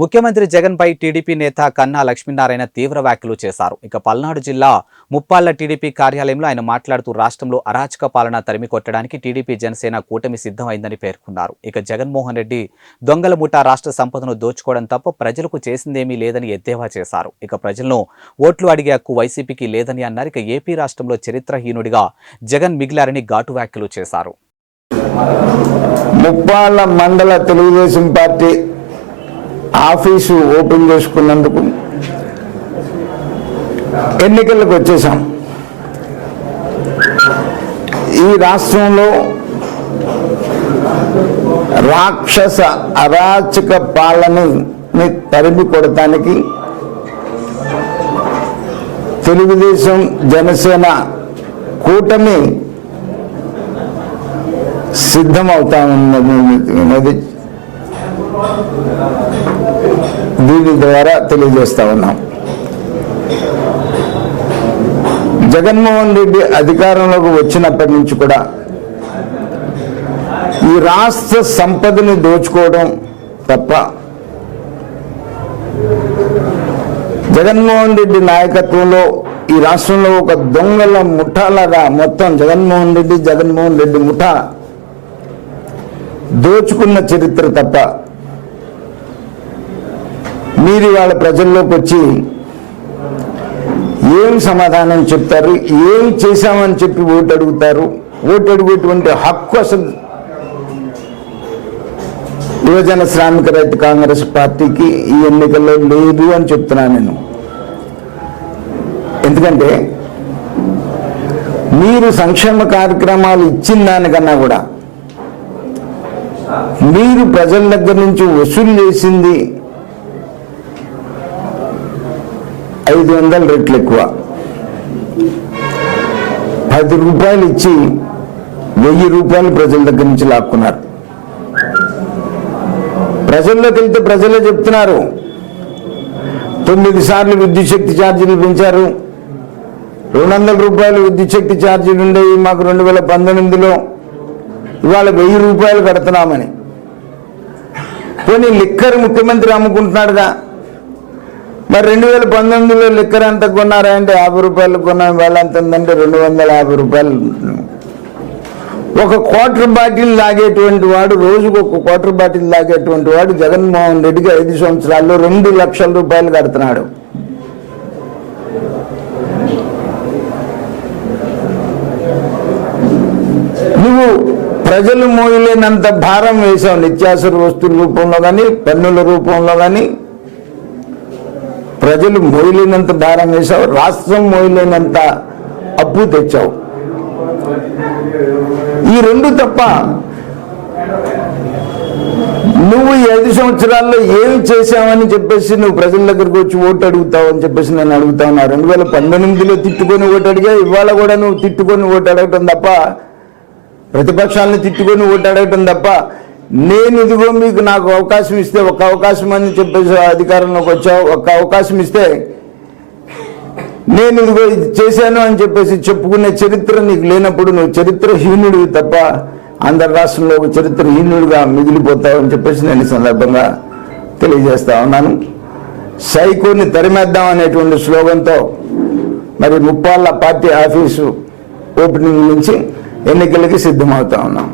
ముఖ్యమంత్రి జగన్పై టీడీపీ నేత కన్నా లక్ష్మీనారాయణ తీవ్ర వ్యాఖ్యలు చేశారు. ఇక పల్నాడు జిల్లా ముప్పాళ్ళ టీడీపీ కార్యాలయంలో ఆయన మాట్లాడుతూ రాష్ట్రంలో అరాచక పాలన తరిమి కొట్టడానికి టీడీపీ జనసేన కూటమి సిద్ధమైందని పేర్కొన్నారు. ఇక జగన్మోహన్ రెడ్డి దొంగల ముఠా రాష్ట్ర సంపదను దోచుకోవడం తప్ప ప్రజలకు చేసిందేమీ లేదని ఎద్దేవా చేశారు. ఇక ప్రజలను ఓట్లు అడిగే హక్కు వైసీపీకి లేదని అన్నారు. ఇక ఏపీ రాష్ట్రంలో చరిత్రహీనుడిగా జగన్ మిగిలారని ఘాటు వ్యాఖ్యలు చేశారు. ముప్పాళ్ళ మండల తెలుగుదేశం పార్టీ ఆఫీసు ఓపెన్ చేసుకున్నందుకు ఎన్నికలకు వచ్చేసాం. ఈ రాష్ట్రంలో రాక్షస అరాచక పాలనని తరిమి కొడటానికి తెలుగుదేశం జనసేన కూటమి సిద్ధమవుతా ఉన్నది దీని ద్వారా తెలియజేస్తా ఉన్నాం. జగన్మోహన్ రెడ్డి అధికారంలోకి వచ్చినప్పటి నుంచి కూడా ఈ రాష్ట్ర సంపదని దోచుకోవడం తప్ప జగన్మోహన్ రెడ్డి నాయకత్వంలో ఈ రాష్ట్రంలో ఒక దొంగల ముఠాలాగా మొత్తం జగన్మోహన్ రెడ్డి జగన్మోహన్ రెడ్డి ముఠా దోచుకున్న చరిత్ర తప్ప మీరు వాళ్ళ ప్రజల్లోకి వచ్చి ఏం సమాధానం చెప్తారు? ఏం చేశామని చెప్పి ఓటు అడుగుతారు? ఓటు అడిగేటువంటి హక్కు అసలు యువజన శ్రామిక రైతు కాంగ్రెస్ పార్టీకి ఈ ఎన్నికల్లో లేదు అని చెప్తున్నాను నేను. ఎందుకంటే మీరు సంక్షేమ కార్యక్రమాలు ఇచ్చిన దానికన్నా కూడా మీరు ప్రజల దగ్గర నుంచి వసూలు చేసింది ఐదు వందల రెట్లు ఎక్కువ. పది రూపాయలు ఇచ్చి వెయ్యి రూపాయలు ప్రజల దగ్గర నుంచి లాక్కున్నారు. ప్రజల్లోకి వెళ్తే ప్రజలే చెప్తున్నారు. తొమ్మిది సార్లు విద్యుత్ శక్తి ఛార్జీలు పెంచారు. రెండు వందల రూపాయలు విద్యుత్ శక్తి ఛార్జీలు ఉండేవి మాకు రెండు వేల పంతొమ్మిదిలో. ఇవాళ వెయ్యి రూపాయలు కడుతున్నామని. పోనీ లిక్కర్ ముఖ్యమంత్రి అమ్ముకుంటున్నాడుగా. మరి రెండు వేల పంతొమ్మిదిలో లిక్కర్ ఎంత కొన్నారా అంటే యాభై రూపాయలు కొన్నాం వేళ ఎంత ఉందంటే రెండు వందల యాభై రూపాయలు. ఒక క్వార్టర్ బాటిల్ తాగేటువంటి వాడు రోజుకు ఒక క్వార్టర్ బాటిల్ తాగేటువంటి వాడు జగన్మోహన్ రెడ్డికి ఐదు సంవత్సరాల్లో రెండు లక్షల రూపాయలు కడుతున్నాడు. నువ్వు ప్రజలు మోయలేనంత భారం వేశావు నిత్యావసర వస్తువుల రూపంలో కానీ పన్నుల రూపంలో కానీ ప్రజలు మోయలేనంత భారం వేసావు రాష్ట్రం మోయలేనంత అప్పు తెచ్చావు. ఈ రెండు తప్ప నువ్వు ఐదు సంవత్సరాల్లో ఏం చేశావని చెప్పేసి నువ్వు ప్రజల దగ్గరకు వచ్చి ఓటు అడుగుతావు అని చెప్పేసి నన్ను అడుగుతా ఉన్నా. రెండు వేల పంతొమ్మిదిలో తిట్టుకొని ఓటు అడిగా ఇవాళ కూడా నువ్వు తిట్టుకొని ఓటు అడగటం తప్ప ప్రతిపక్షాలను తిట్టుకొని ఓటు అడగటం తప్ప నేను ఇదిగో మీకు నాకు అవకాశం ఇస్తే ఒక అవకాశం అని చెప్పేసి అధికారంలోకి వచ్చావు ఒక అవకాశం ఇస్తే నేను ఇదిగో ఇది చేశాను అని చెప్పేసి చెప్పుకునే చరిత్ర నీకు లేనప్పుడు నువ్వు చరిత్రహీనుడివి తప్ప ఆంధ్ర రాష్ట్రంలో ఒక చరిత్రహీనుడిగా మిగిలిపోతావు అని చెప్పేసి నేను సందర్భంగా తెలియజేస్తా ఉన్నాను. సైకోని తరిమేద్దాం అనేటువంటి స్లోగన్తో మరి ముప్పాళ్ళ పార్టీ ఆఫీసు ఓపెనింగ్ నుంచి ఎన్నికలకి సిద్ధమవుతా ఉన్నాం.